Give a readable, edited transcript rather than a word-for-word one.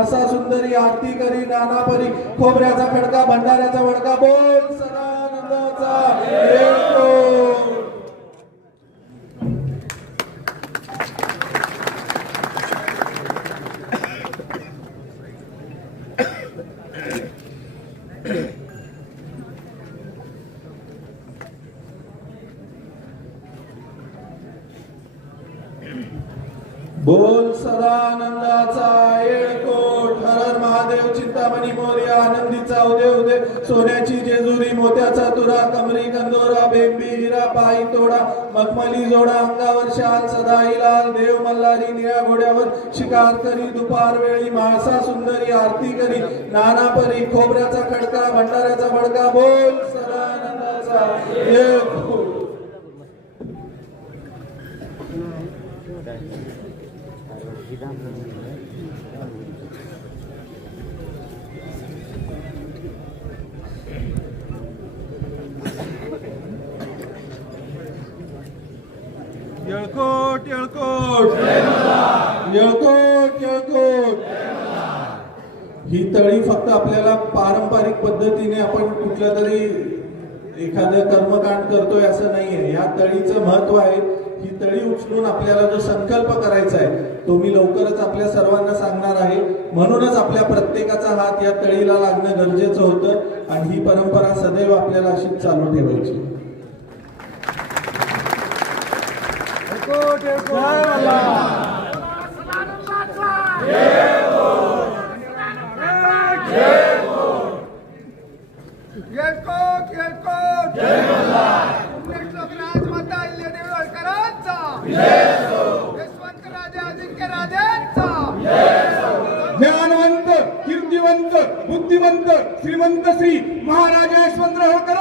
असा सुंदरी आरती करी नाना परी खोबऱ्याचा खडका भंडाऱ्याचा वडका बोल सदानंदाचा येतो। बोल सदानंदाचा येळकोट हर हर महादेव चिंतामणी मोरया आनंदीचा उदय उदय सोन्याची जेजुरी मोत्याचा तुरा कमरी कंदोरा बेंबी हिरा पायी तोडा मखमली जोडा अंगावर शाल सदाई लाल देव मल्हारी निळ्या घोड्यावर शिकार करी दुपार वेळी माळसा सुंदरी आरती करी नाना परी खोबऱ्याचा खडका भंडाऱ्याचा बडका बोल सदानंदाचा येळकोट। येळकोट येळकोट येळकोट येळकोट। ही तळी फक्त आपल्याला पारंपरिक पद्धतीने आपण कुठल्या तरी एखादं कर्मकांड करतोय असं नाहीये। या तळीचं महत्व आहे। ही तळी उचलून आपल्याला जो संकल्प करायचा आहे तो मी लवकरच आपल्या सर्वांना सांगणार आहे। म्हणूनच आपल्या प्रत्येकाचा हात या तळीला लागणं गरजेचं होतं आणि ही परंपरा सदैव आपल्याला अशीच चालू ठेवायची। ज्ञानवंत कीर्तिवंत बुद्धिवंत श्रीमंत श्री महाराज यशवंतराव होळकर